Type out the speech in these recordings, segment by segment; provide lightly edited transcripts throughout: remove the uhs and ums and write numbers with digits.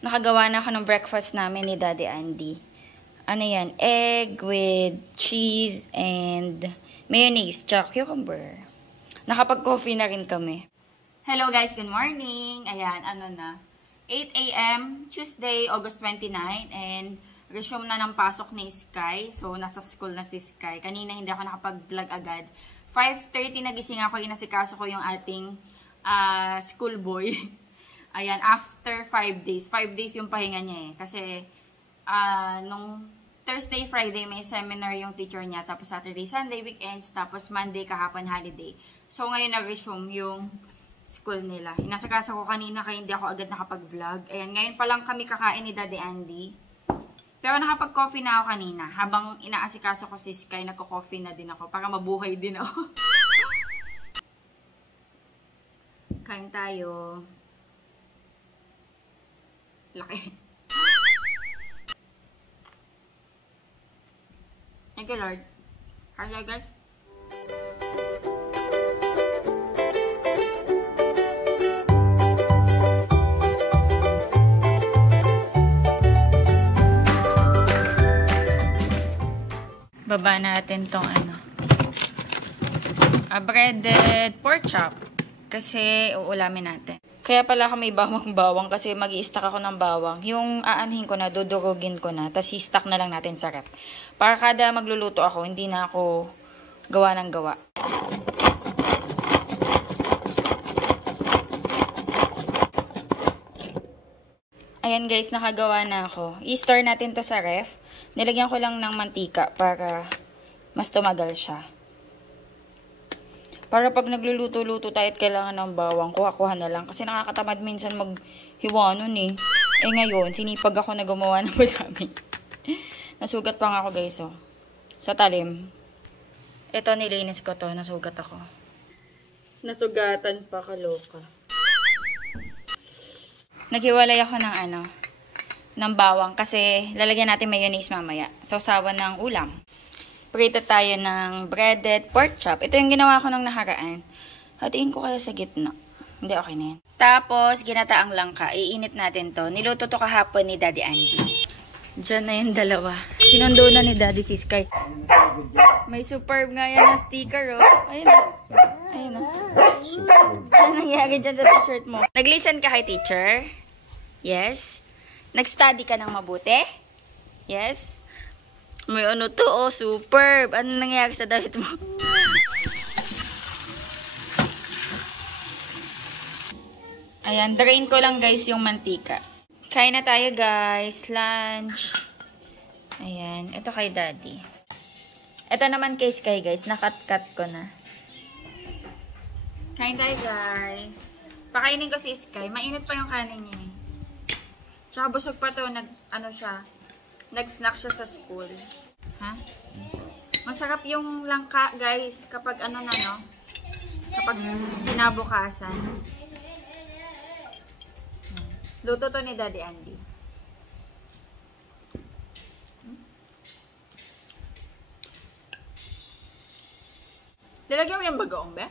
Nakagawa na ako ng breakfast namin ni Daddy Andy. Ano yan? Egg with cheese and mayonnaise, tsaka cucumber. Nakapag-coffee na rin kami. Hello guys, good morning! Ayan, ano na? 8 AM, Tuesday, August 29, and resume na ng pasok ni Sky. So, nasa school na si Sky. Kanina hindi ako nakapag-vlog agad. 5:30 nagising ako, inasikaso ko yung ating schoolboy. Ayan, after 5 days. 5 days yung pahinga niya eh. Kasi, nung Thursday, Friday, may seminar yung teacher niya. Tapos Saturday, Sunday, weekends. Tapos Monday, kahapon, holiday. So, ngayon na-resume yung school nila. Inasakasa ko kanina kaya hindi ako agad nakapag-vlog. Ayan, ngayon pa lang kami kakain ni Daddy Andy. Pero nakapag-coffee na ako kanina. Habang inaasikaso ko si Sky, nagko-coffee na din ako. Para mabuhay din ako. Kain tayo. Laki. Thank you, Lord. Hello, guys. Baba natin tong breaded pork chop. Kasi uulamin natin. Kaya pala kami bawang-bawang kasi mag-i-stack ako ng bawang. Yung aanhin ko na, dudurugin ko na, tapos i-stack na lang natin sa rep. Para kada magluluto ako, hindi na ako gawa ng gawa. Ayan guys, nakagawa na ako. I-store natin to sa ref. Nilagyan ko lang ng mantika para mas tumagal siya. Para pag nagluluto-luto tayo at kailangan ng bawang, kuha-kuha na lang. Kasi nakakatamad minsan maghiwa nun eh. Eh ngayon, sinipag ako na gumawa ng madami. Nasugat pa nga ako guys oh. Sa talim. Ito nilinis ko to, nasugat ako. Nasugatan pa, kaloka. Naghiwalay ako ng bawang kasi lalagyan natin mayonnaise mamaya. Sausawan ng ulam. Prito tayo ng breaded pork chop. Ito yung ginawa ko nung nakaraan. Hatiin ko kaya sa gitna. Hindi, okay na yan. Tapos, ginataang langka. Iinit natin to. Niluto to kahapon ni Daddy Andy. Diyan na yung dalawa. Sinundo na ni Daddy si Sky. May superb nga yan na sticker, oh. Ayun. Ayun, oh. Ano nangyari dyan sa t-shirt mo? Nag-listen ka kay teacher? Yes. Nag-study ka ng mabuti? Yes. May ano to, oh, superb. Ano nangyari sa damit mo? Ayan, drain ko lang guys yung mantika. Kain na tayo guys. Lunch. Ayan, ito kay Daddy. Ito naman kay Sky guys, nakat-cut ko na. Kain tayo guys. Pakainin ko si Sky. Mainit pa yung kanin niya. Tsaka busog pa to, nag-snack siya sa school. Ha? Masarap yung langka, guys, kapag kapag kinabukasan. Luto to ni Daddy Andy. Lalagyan mo yung bagoong, be?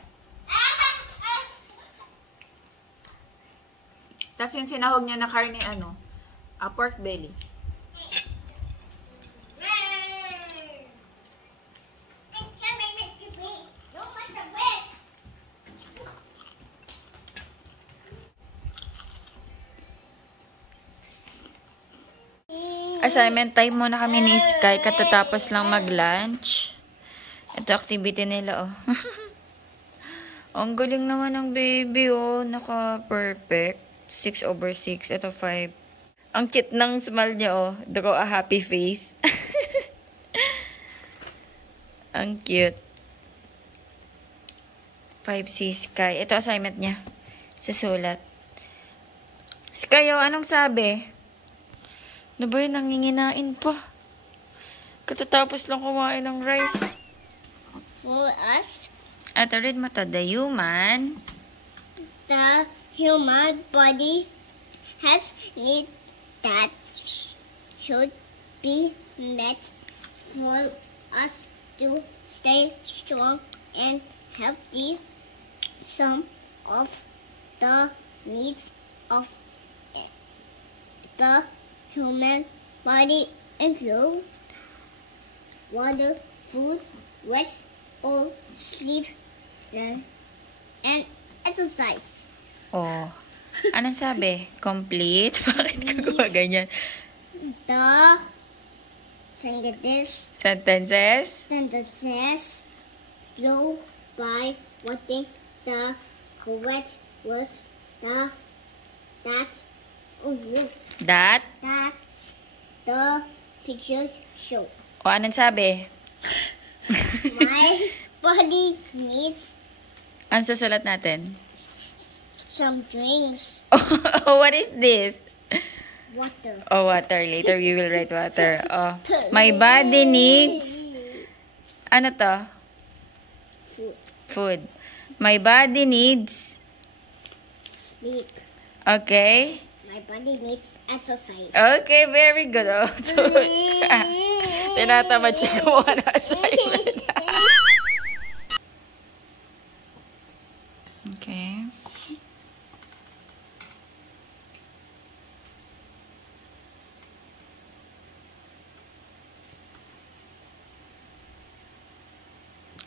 Tapos yung sinahog niya na karne, pork belly. Assignment time muna kami ni Sky katatapos lang mag-lunch. Ito activity nila, oh. Ang galing naman ng baby, oh. Naka-perfect. 6/6. Ito 5. Ang cute ng smile niya, oh. Draw a happy face. Ang cute. 5 si Sky. Ito assignment niya. Susulat. Sky, oh, anong sabi? Ano ba yun? Nanginginain pa. Katatapos lang kumain ng rice. For us, At read mo to. The human the human body has need that should be met for us to stay strong and healthy. Some of the needs of the human body include water, food, rest, or sleep, and exercise. Oh. Anong sabi? Complete? Bakit ka gumaganyan? The Sentences? flow by watching the correct words that the pictures show. O, anong sabi? My body needs Ano susulat natin? some drinks. Oh, what is this? Water. Oh, water. Later we will write water. Oh, my body needs... Ano to? Food. My body needs... Sleep. Okay. My body needs exercise. Okay, very good. Oh, so, tinatamad siya kumuha ng assignment. Okay.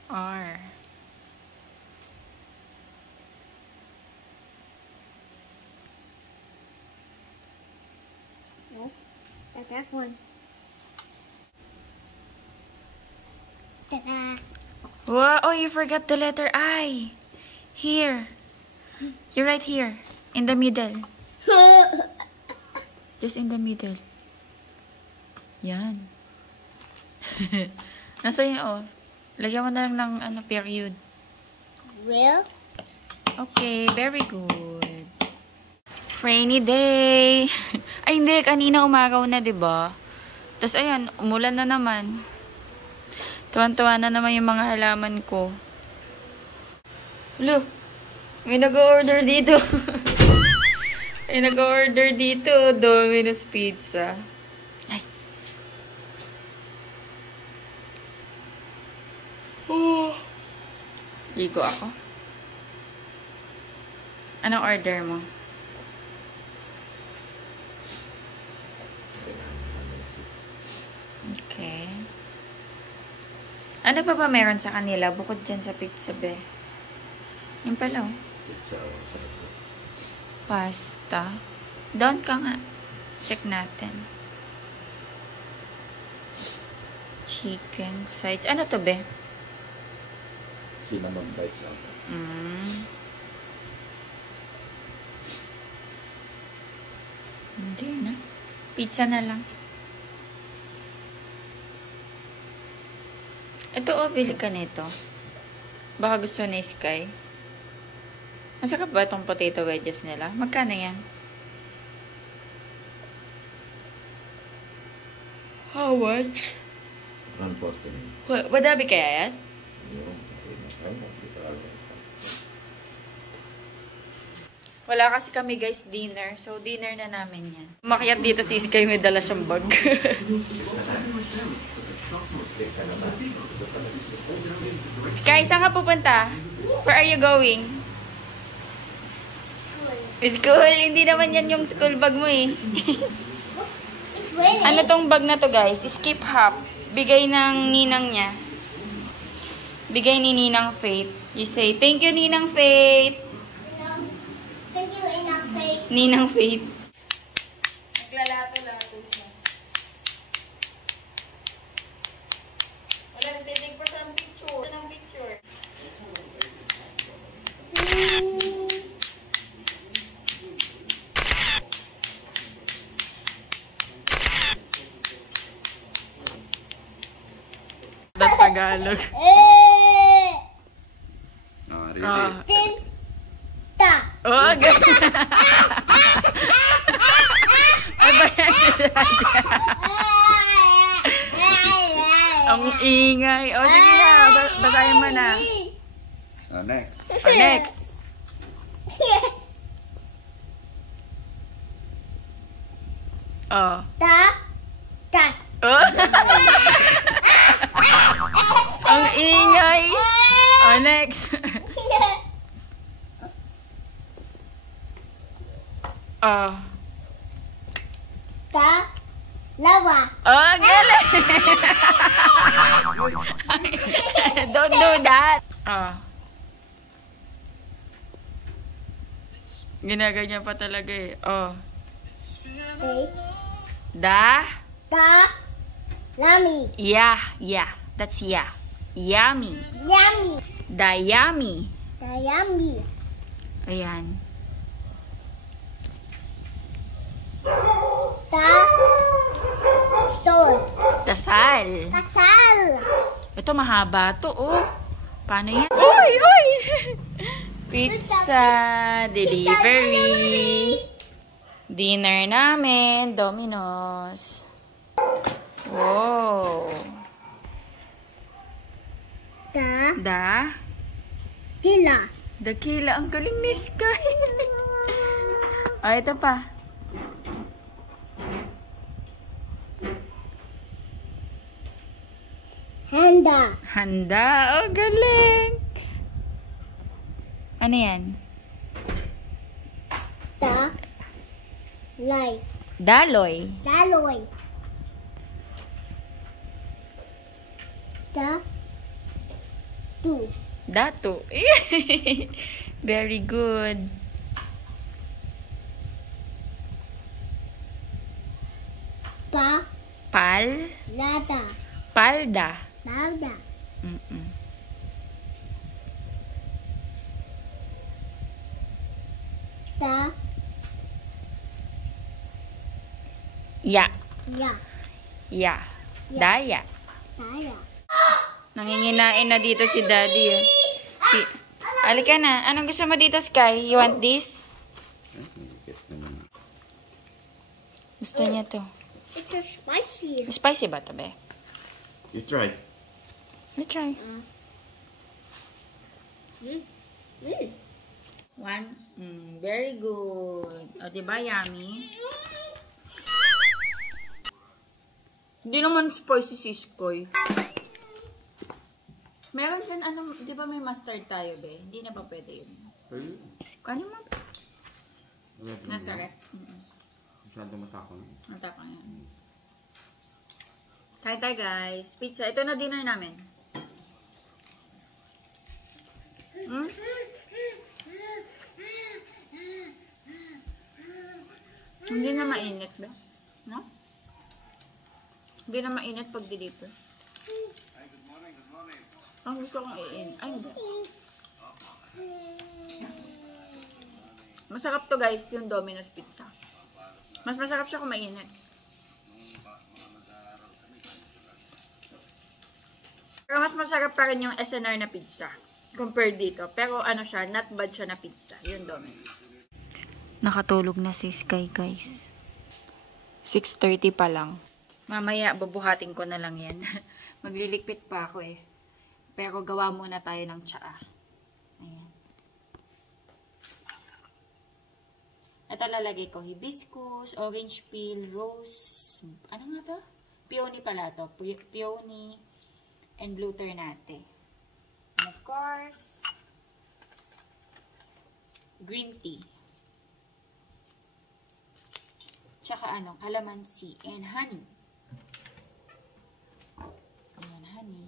R. No, that's that one. Ta-da! Wow, oh, you forgot the letter I. Here. You're right here. In the middle. Just in the middle. Yan. Nasa yun, oh. Lagyan mo na lang ng ano, period. Will? Okay, very good. Rainy day. Ay, hindi. Kanina umaraw na, diba? Tapos, ayan, umulan na naman. Tuwan-tuwa na naman yung mga halaman ko. Look, may nag-order dito. May nag-order dito. Domino's Pizza. Ay. Oh. Ligo ako. Anong order mo? Okay. Ano pa ba meron sa kanila bukod dyan sa pizza be? Yung pala, oh. Pasta. Doon ka nga. Check natin. Chicken sides. Ano to be? Cinnamon bites out. Hindi na. Pizza na lang. Ito, oh, bili ka nito. Baka gusto ni Sky. Masakap ba itong potato wedges nila? Magkano yan? How much? Madami kaya yan? Wala kasi kami guys dinner. So dinner na namin yan. Umakyat dito si Sky, may dala siyang bag. Sky, saan ka pupunta? Where are you going? School. Hindi naman yan yung school bag mo eh. It's raining. Ano tong bag na to guys? Skip hop. Bigay ng ninang niya. Bigay ni Ninang Faith. You say, thank you Ninang Faith. Thank you, enough faith. Ninang Faith. Naglalato-lato siya. Wala, nagtitig pa siya ng picture. Ng picture. Ba't Tagalog? Ah. Tinta. Oh, ganyan. Ay, ba yan si Daddy? Ang ingay. O, sige na. Basahin mo na. Next. O, next. Oh. Da. Oh. Ang ingay. Oh, next. Oh. Lava. Oh, galing. Don't do that. Oh. Ginaganyan pa talaga eh. Oh. Da. Yummy. Yeah. That's yeah. Yummy. Yummy. Da yummy. Yummy. Ayan. Salt. Dasal. Kasal. Ito mahaba to, oh. Paano yan? Uy! Pizza delivery. Dinner namin, Domino's. Wow. Da? Tila. Dakila. Ang galing ni Sky. Oh, ito pa. Handa. Handa. Oh, galing. Ano yan? Daloy. Daloy. Dato. Very good. Lada. Palda. Lauda. Ya. Daya. Nanginginain na dito si Daddy. Halika na. Anong gusto mo dito, Sky? You want this? Gusto niya to. It's so spicy. Spicy ba to, be? You try. You try. One. Very good. O, diba, yummy? Hindi naman spicy si Skoy. Meron dyan, ano, di ba may mustard tayo, be? Hindi na ba pwede yun? Kani mo? Nasa rep. Masyado matakon. Matakon yan. Kain tayo, guys. Pizza. Ito na dinner namin. Hindi na mainit, ba? No? Hindi na mainit pag deliver. Ang gusto kong i-in. Ay, hindi. Masarap to, guys, yung Domino's pizza. Mas masarap siya kung mainit. Pero mas masarap pa rin yung SNR na pizza. Compared dito. Pero ano siya, not bad siya na pizza. Yung Domino's. Nakatulog na si Sky, guys. 6:30 pa lang. Mamaya, bubuhatin ko na lang yan. Maglilikpit pa ako eh. Pero gawa muna tayo ng tsaa. Ayan. Ito lalagay ko hibiscus, orange peel, rose, ano nga to? Peony pala to. Peony and blue ternate. And of course, green tea. Tsaka ano, calamansi and honey. Ayan, honey.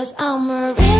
'cause I'm a real